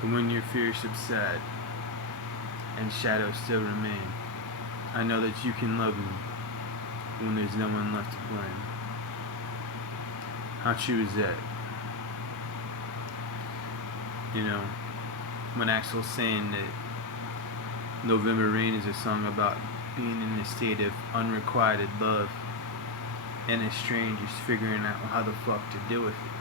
But when your fears subside and shadows still remain, I know that you can love me when there's no one left to blame. How true is that? You know, when Axel's saying that November Rain is a song about being in a state of unrequited love and a stranger's figuring out how the fuck to deal with it.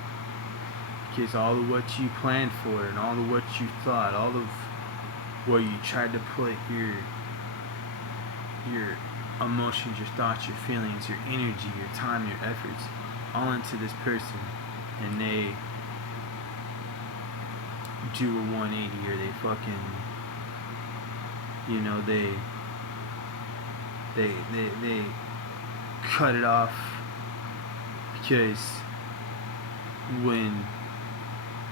Because all of what you planned for and all of what you thought, all of where you tried to put your emotions, your thoughts, your feelings, your energy, your time, your efforts, all into this person, and they do a 180 or they fucking, you know, they cut it off because when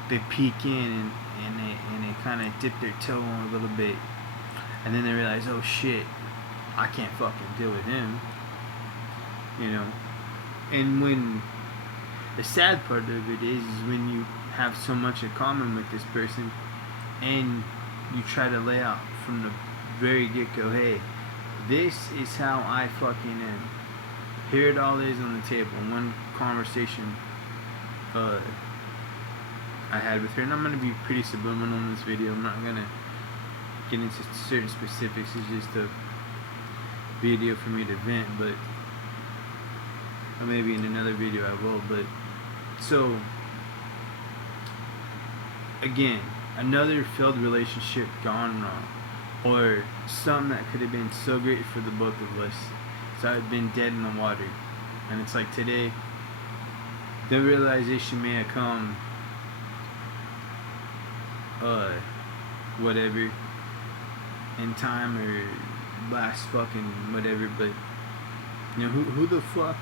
they peek in and they kind of dip their toe on a little bit, and then they realize, oh shit, I can't fucking deal with him, you know. And when the sad part of it is when you have so much in common with this person and you try to lay out from the very get-go, hey, this is how I fucking am. Here it all is on the table. One conversation I had with her, and I'm going to be pretty subliminal in this video. I'm not going to get into certain specifics. It's just a video for me to vent, but or maybe in another video I will. But so again, another failed relationship gone wrong, or something that could have been so great for the both of us, so I've been dead in the water. And it's like today, the realization may have come whatever in time or last fucking whatever, but you know, who the fuck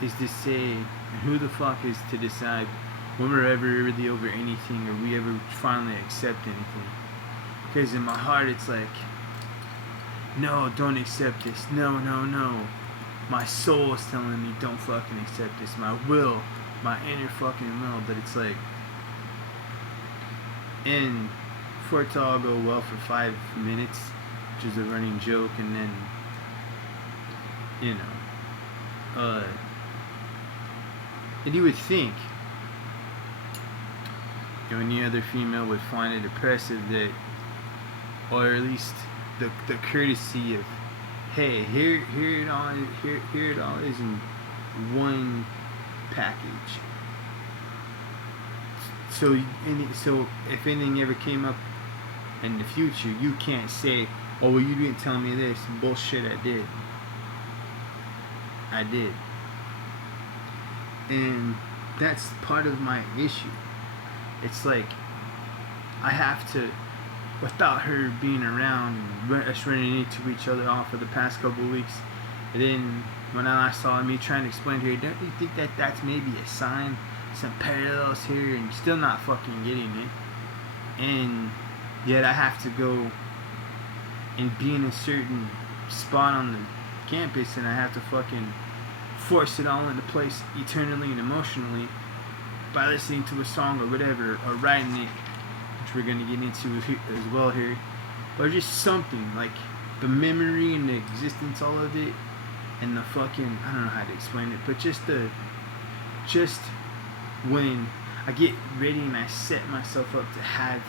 is to say, and who the fuck is to decide when we're ever really over anything, or we ever finally accept anything? Because in my heart it's like, no, don't accept this, no. My soul is telling me don't fucking accept this, my will, my inner fucking will. But it's like, and for it to all go well for 5 minutes, which is a running joke, and then, you know, and you would think, you know, any other female would find it oppressive that, or at least the courtesy of, hey, here it all is in one package. So if anything ever came up in the future, you can't say, oh well, you didn't tell me this. Bullshit, I did. And that's part of my issue. It's like, I have to, without her being around, us running into each other all for the past couple of weeks, and then when I saw me trying to explain to her, don't you think that that's maybe a sign, some parallels here, and still not fucking getting it? And yet I have to go and be in a certain spot on the campus, and I have to fucking force it all into place eternally and emotionally by listening to a song or whatever, or writing it, which we're going to get into as well here, or just something like the memory and the existence, all of it, and the fucking, I don't know how to explain it, but just when I get ready and I set myself up to have,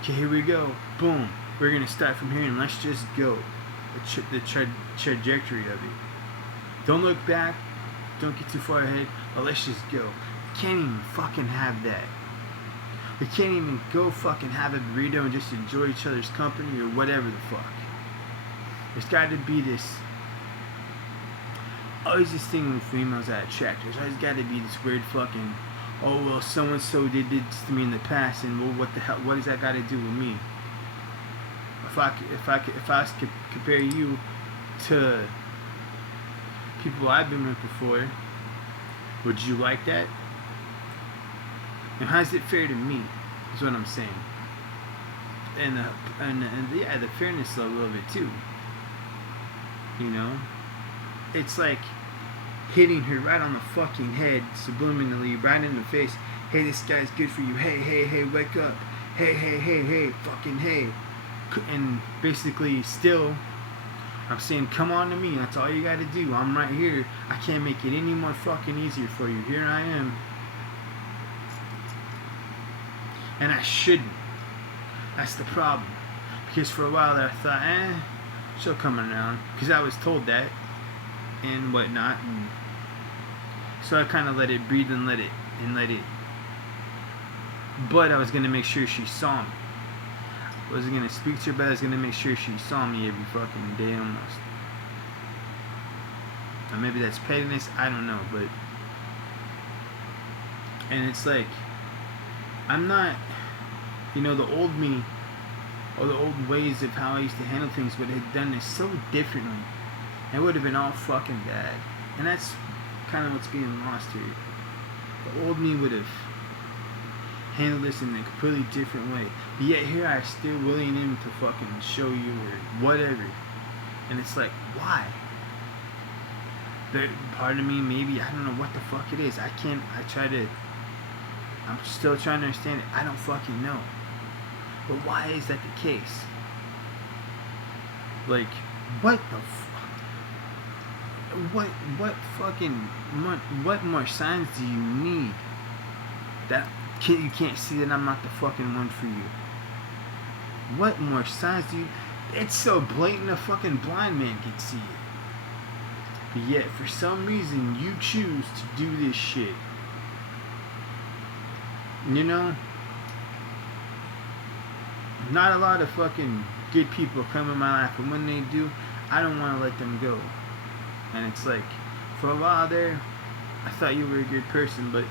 okay, here we go, boom, we're going to start from here and let's just go, the trajectory of it. Don't look back, don't get too far ahead, but let's just go. We can't even fucking have that. We can't even go fucking have a burrito and just enjoy each other's company or whatever the fuck. There's got to be this, always this thing with females that attract. There's always got to be this weird fucking, oh well, so and so did this to me in the past, and well, what the hell? What does that got to do with me? If I compare you to people I've been with before, would you like that? And how's it fair to me? Is what I'm saying. And yeah, the fairness level of it too. You know, it's like hitting her right on the fucking head, subliminally, right in the face. Hey, this guy's good for you. Hey, wake up. hey, fucking hey. And basically still, I'm saying, come on to me. That's all you gotta do. I'm right here. I can't make it any more fucking easier for you. Here I am. And I shouldn't. That's the problem. Because for a while there I thought, she'll come around. Because I was told that and whatnot. And so I kind of let it breathe and let it. But I was going to make sure she saw me. I wasn't going to speak to her, but I was going to make sure she saw me every fucking day almost. Or maybe that's pettiness, I don't know, but. And it's like, I'm not, the old me, or the old ways of how I used to handle things would have done this so differently. It would have been all fucking bad. And that's kind of what's being lost here. The old me would have handled this in a completely different way. But yet here I still willing him to fucking show you or whatever. And it's like, why? Part of me, maybe, I don't know what the fuck it is. I'm still trying to understand it. I don't fucking know. But why is that the case? Like, what the what more signs do you need that you can't see that I'm not the fucking one for you? What more signs do you? It's so blatant a fucking blind man can see it. But yet, for some reason, you choose to do this shit. Not a lot of fucking good people come in my life, and when they do, I don't want to let them go. And it's like, for a while there, I thought you were a good person, but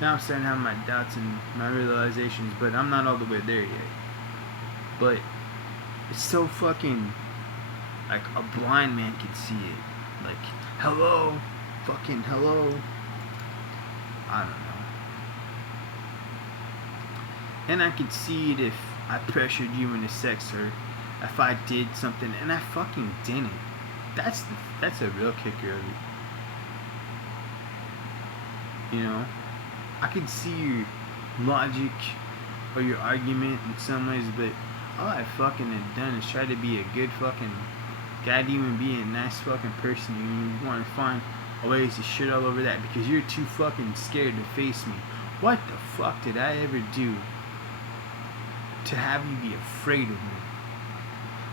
now I'm starting to have my doubts and my realizations, but I'm not all the way there yet. But it's so fucking, like, a blind man can see it. Like, hello, fucking hello. I don't know. And I could see it if I pressured you into sex, or if I did something and I fucking didn't. That's a real kicker of it. I could see your logic or your argument in some ways, but all I fucking have done is try to be a good fucking guy to even be a nice fucking person. You want to find ways to shit all over that because you're too fucking scared to face me. What the fuck did I ever do to have you be afraid of me?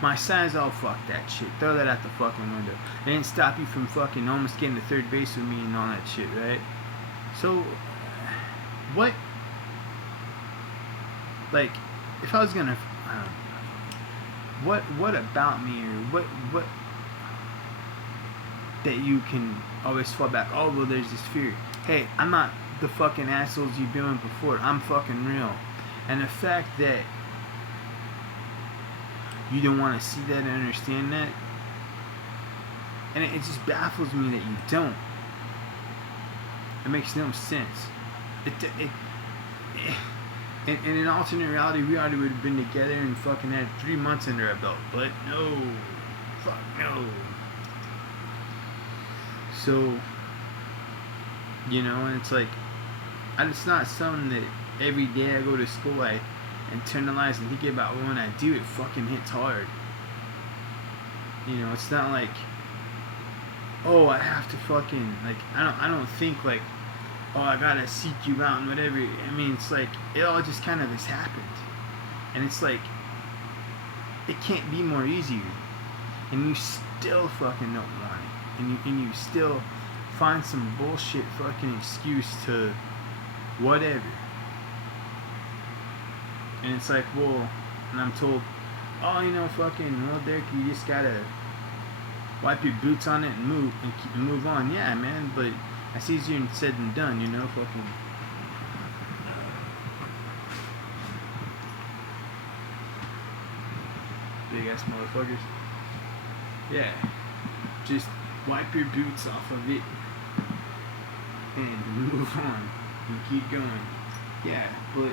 My size, oh fuck that shit. Throw that out the fucking window. It didn't stop you from fucking almost getting to third base with me and all that shit, right? So, what? Like, if I was gonna, I don't know, what about me, or what that you can always fall back? Oh, well, there's this fear. Hey, I'm not the fucking assholes you've been with before. I'm fucking real. And the fact that you don't want to see that and understand that, and it just baffles me that you don't. It makes no sense. In an alternate reality, we already would have been together and fucking had 3 months under our belt. But no. Fuck no. So, and it's like, it's not something that every day I go to school I internalize and think about. When I do, it fucking hits hard. It's not like, oh, I have to fucking, like, I don't think like, oh, I gotta seek you out and whatever. I mean, it's like, it all just kind of has happened. And it's like, it can't be more easier. And you still fucking don't want it. And you still find some bullshit fucking excuse to whatever. And it's like, well, and I'm told, oh, fucking, well, Derek, you just gotta wipe your boots on it and move on. Yeah, man, but that's easier said than done, fucking. Big ass motherfuckers. Yeah. Just wipe your boots off of it and move on and keep going. Yeah, but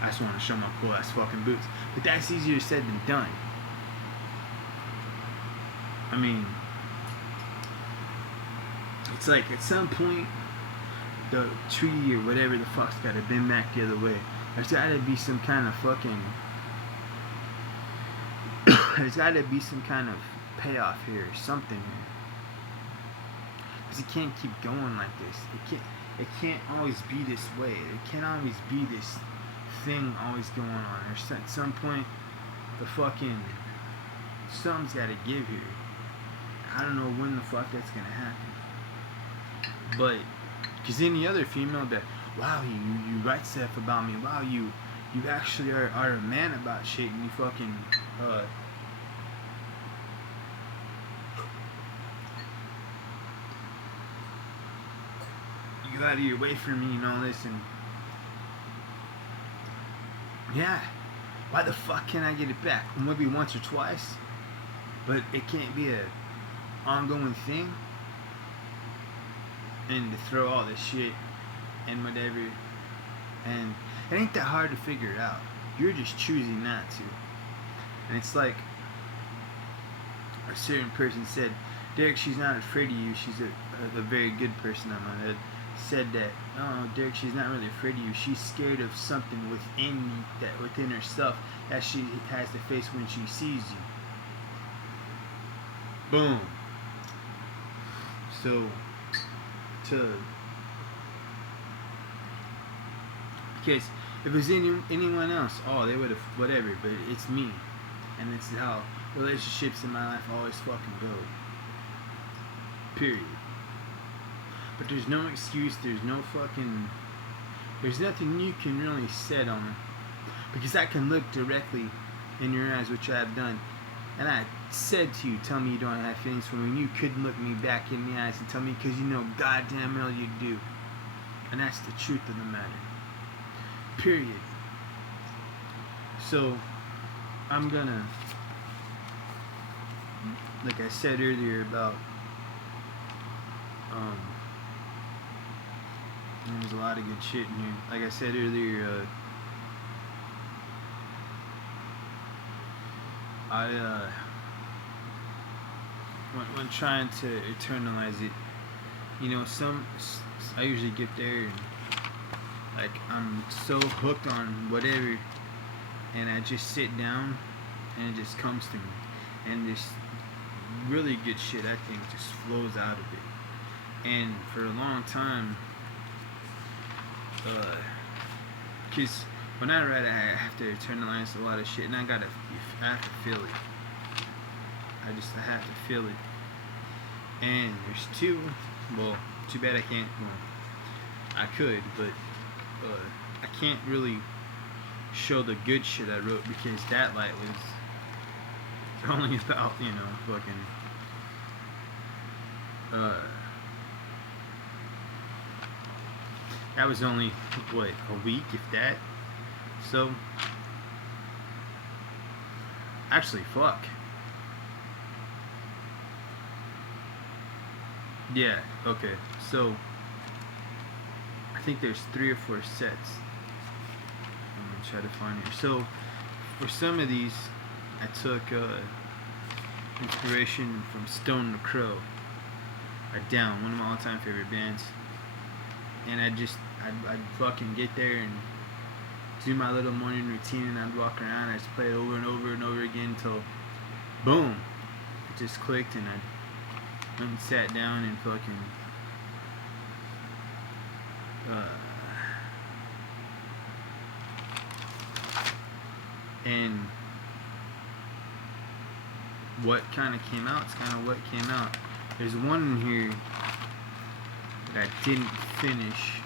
I just want to show my cool ass fucking boots. But that's easier said than done. I mean, it's like at some point the tree or whatever the fuck's gotta bend back the other way. There's gotta be some kind of fucking there's gotta be some kind of payoff here, or something here. Because it can't keep going like this. It can't always be this way. It can't always be this thing always going on. There's at some point the fucking something's gotta give here. I don't know when the fuck that's gonna happen. But because any other female that, wow, you write stuff about me, wow, you actually are a man about shit, and you fucking you go out of your way for me and all this, and yeah, why the fuck can't I get it back? Maybe once or twice, but it can't be a ongoing thing. And to throw all this shit and whatever, and it ain't that hard to figure it out. You're just choosing not to. And it's like a certain person said, Derek, she's not afraid of you. She's a very good person on my head. Said that, no, Derek, she's not really afraid of you. She's scared of something within herself that she has to face when she sees you. Boom. So, because if it was anyone else, oh, they would have whatever, but it's me, and it's how relationships in my life always fucking go. Period. But there's no excuse, there's nothing you can really set on it, because I can look directly in your eyes, which I have done, and I said to you, tell me you don't have feelings for me, when you couldn't look me back in the eyes and tell me, because you know goddamn well you do. And that's the truth of the matter. Period. So, I'm gonna, like I said earlier about, there's a lot of good shit in here. Like I said earlier, when trying to internalize it, you know, I usually get there and like I'm so hooked on whatever, and I just sit down and it just comes to me, and this really good shit, I think, just flows out of it. And for a long time, because when I write, I have to internalize a lot of shit, and I have to feel it. I have to feel it. And there's two, well, too bad I can't, well, I could, but I can't really show the good shit I wrote, because that light was only about, you know, fucking, that was only, what, a week, if that. So, actually, fuck. Yeah, okay, so I think there's 3 or 4 sets. I'm gonna try to find here. So for some of these, I took inspiration from Stone the Crow, Down, one of my all-time favorite bands. And I'd fucking get there and do my little morning routine, and I'd walk around, I'd just play it over and over and over again until, boom, it just clicked, and I went and sat down and fucking and what kind of came out is kind of what came out. There's one in here that I didn't finish.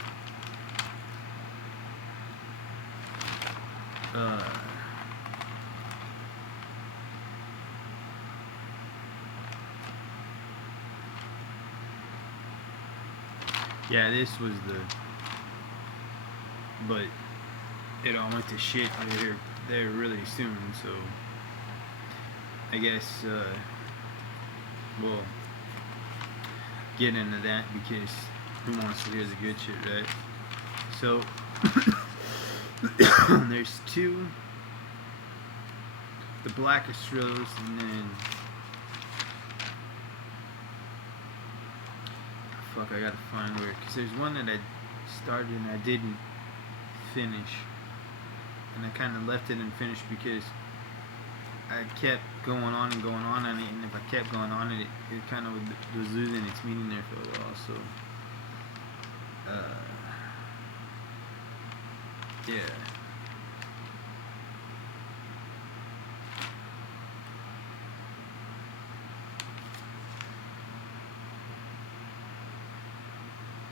Yeah, this was but it all went to shit there really soon, so I guess we'll get into that, because who wants to hear the good shit, right? So there's 2, the Blackest Rose, and then fuck, I gotta find where, because there's one that started and I didn't finish, and I kind of left it unfinished because I kept going on and going on it, and if I kept going on it, it kind of was losing its meaning there for a while. So, yeah.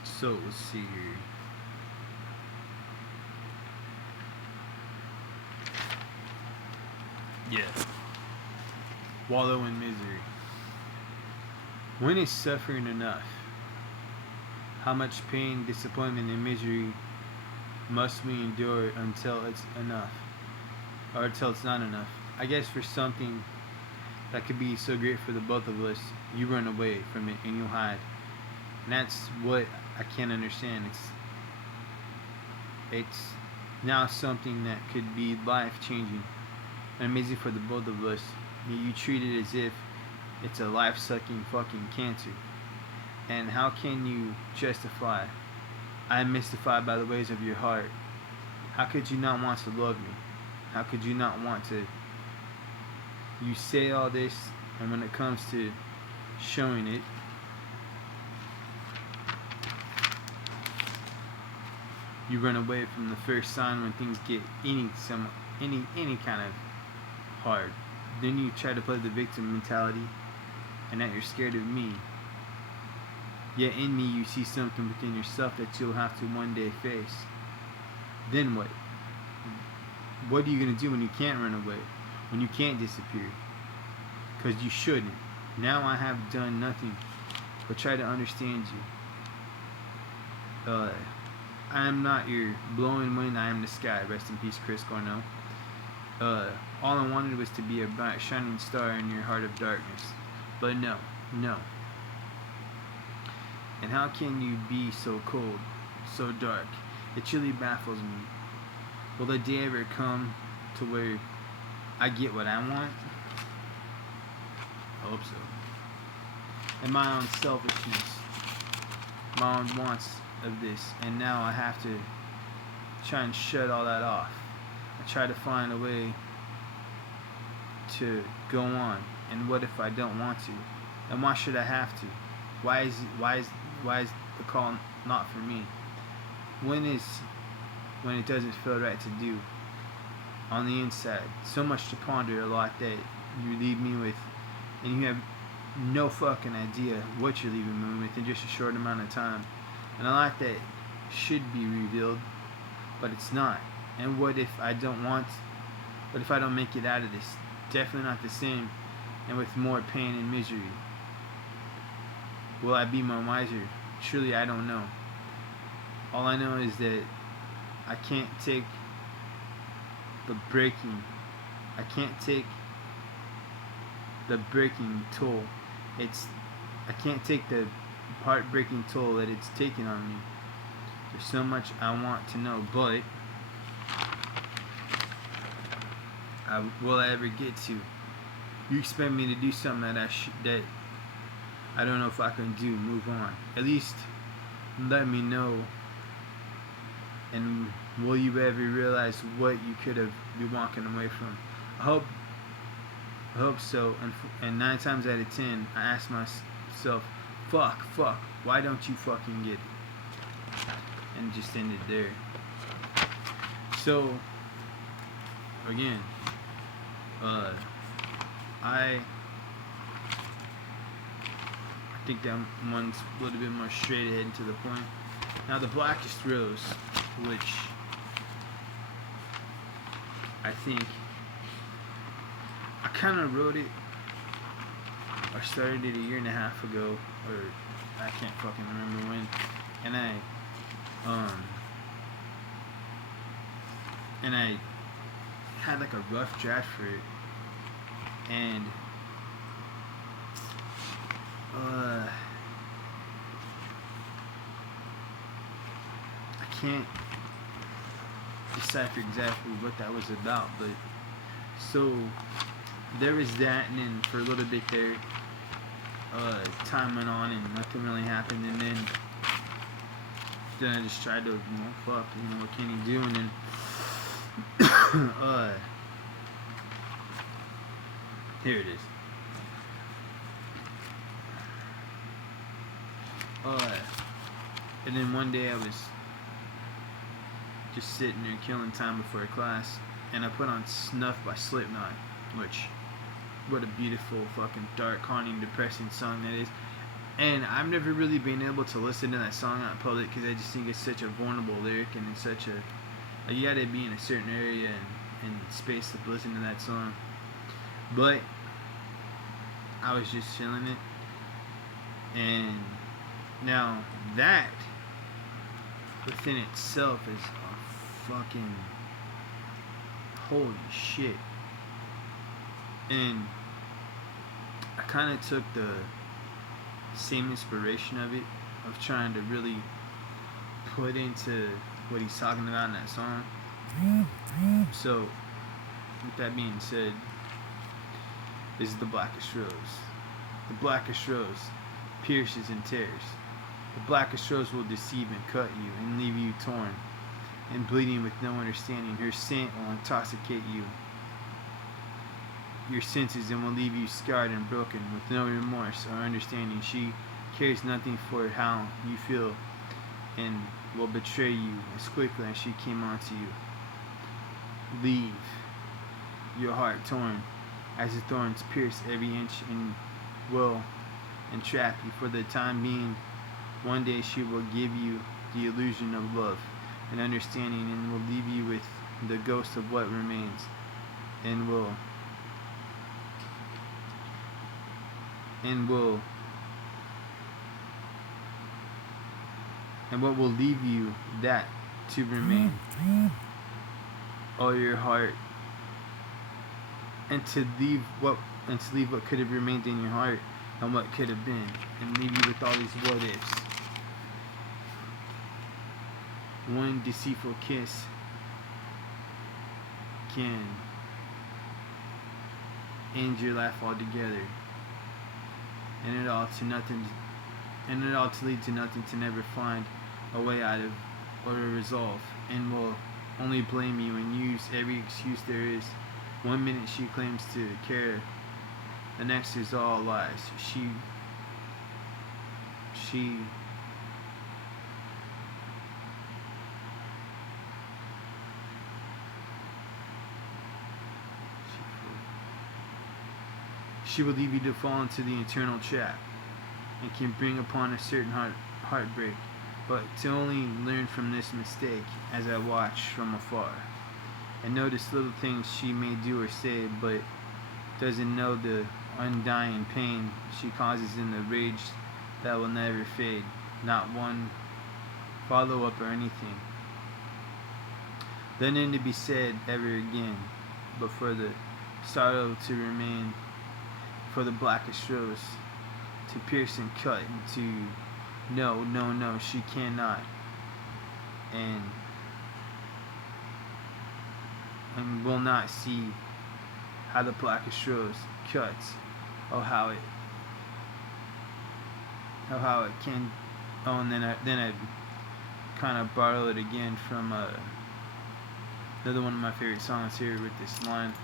So let's see here. Yeah. Wallow in misery. When is suffering enough? How much pain, disappointment, and misery must we endure until it's enough? Or until it's not enough? I guess for something that could be so great for the both of us, you run away from it and you hide. And that's what I can't understand. It's now something that could be life changing and amazing for the both of us. You treat it as if it's a life sucking fucking cancer. And how can you justify, I am mystified by the ways of your heart? How could you not want to love me? How could you not want to? You say all this, and when it comes to showing it, you run away from the first sign when things get any kind of hard. Then you try to play the victim mentality, and that you're scared of me. Yet in me you see something within yourself that you'll have to one day face. Then what? What are you going to do when you can't run away? When you can't disappear? Because you shouldn't. Now I have done nothing but try to understand you. I am not your blowing wind, I am the sky. Rest in peace, Chris Cornell. All I wanted was to be a bright shining star in your heart of darkness. But no. And how can you be so cold, so dark? It truly baffles me. Will the day ever come to where I get what I want? I hope so. And my own selfishness, my own wants of this, and now I have to try and shut all that off. I try to find a way to go on. And what if I don't want to? And why should I have to? Why is the call not for me? When it doesn't feel right to do on the inside? So much to ponder, a lot that you leave me with, and you have no fucking idea what you're leaving me with in just a short amount of time. And a lot that should be revealed, but it's not. And what if I don't make it out of this? Definitely not the same, and with more pain and misery. Will I be more wiser? Truly, I don't know. All I know is that I can't take the breaking. I can't take the breaking toll. I can't take the heartbreaking toll that it's taken on me. There's so much I want to know, but will I ever get to? You expect me to do something that I don't know if I can do. Move on. At least let me know. And will you ever realize what you could have been walking away from? I hope so. And 9 times out of 10, I ask myself, fuck, why don't you fucking get it? And just end it there. So, again, I think that one's a little bit more straight ahead and to the point. Now, the Blackest Rose, which I think I kind of wrote it or started it a year and a half ago, or I can't fucking remember when, and I had like a rough draft for it, and I can't decipher exactly what that was about, but so there was that, and then for a little bit there, time went on and nothing really happened, and then then I just tried to, fuck, what can he do? And then, here it is. And then one day I was just sitting there killing time before a class, and I put on Snuff by Slipknot, which, what a beautiful fucking dark, haunting, depressing song that is. And I've never really been able to listen to that song out in public because I just think it's such a vulnerable lyric, and it's such a you gotta be in a certain area and space to listen to that song. But I was just feeling it, and now that within itself is a fucking holy shit. And I kind of took the same inspiration of it, of trying to really put into what he's talking about in that song. So, with that being said, this is the blackest rose. The blackest rose pierces and tears. The blackest rose will deceive and cut you and leave you torn and bleeding with no understanding. Her scent will intoxicate you, your senses, and will leave you scarred and broken with no remorse or understanding. She cares nothing for how you feel and will betray you as quickly as she came onto you. Leave your heart torn as the thorns pierce every inch and will entrap you for the time being. One day she will give you the illusion of love and understanding and will leave you with the ghost of what remains and what will leave you that to remain. All your heart, and to leave what could have remained in your heart and what could have been, and leave you with all these what ifs. One deceitful kiss can end your life altogether, and it all to nothing, and it all to lead to nothing, to never find a way out of or a resolve, and will only blame you and use every excuse there is. One minute she claims to care, the next is all lies. She will leave you to fall into the eternal trap and can bring upon a certain heartbreak, but to only learn from this mistake as I watch from afar and notice little things she may do or say, but doesn't know the undying pain she causes in the rage that will never fade, not one follow-up or anything. Then to be said ever again, but for the sorrow to remain, for the blackest rose to pierce and cut into no, she cannot, and will not see how the blackest rose cuts, or how it can. Oh, and then I kind of borrow it again from another one of my favorite songs here with this line: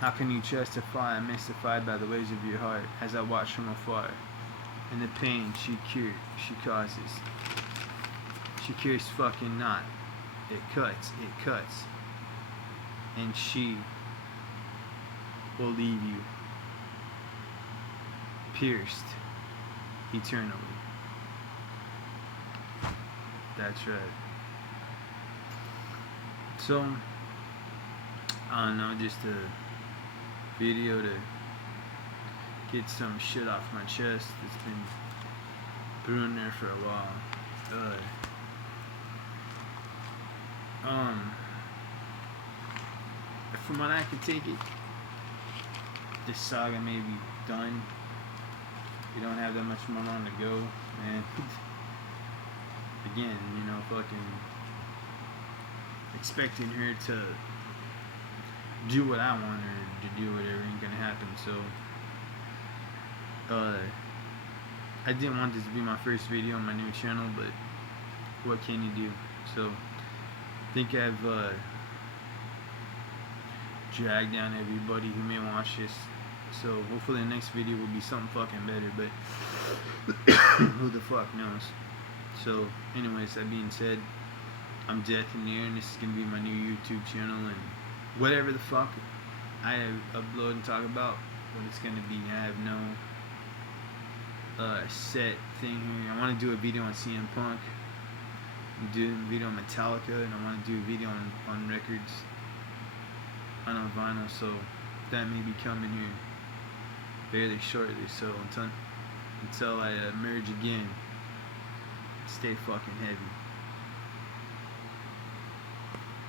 how can you justify, I'm mystified by the ways of your heart as I watch from afar, and the pain she causes. She cares fucking not. It cuts, and she will leave you pierced eternally. That's right. So, I don't know, just a video to get some shit off my chest that's been brewing there for a while. From what I can take it, this saga may be done. We don't have that much more on to go, and again, fucking expecting her to do what I want her to do, whatever ain't gonna happen. So I didn't want this to be my first video on my new channel, but what can you do? So I think I've dragged down everybody who may watch this. So hopefully the next video will be something fucking better, but who the fuck knows? So anyways, that being said, I'm Death in the Air, and this is gonna be my new YouTube channel, and whatever the fuck I upload and talk about, what it's gonna be. I have no set thing here. I want to do a video on CM Punk, do a video on Metallica, and I want to do a video on records, on vinyl. So that may be coming here fairly shortly. So until I merge again, stay fucking heavy.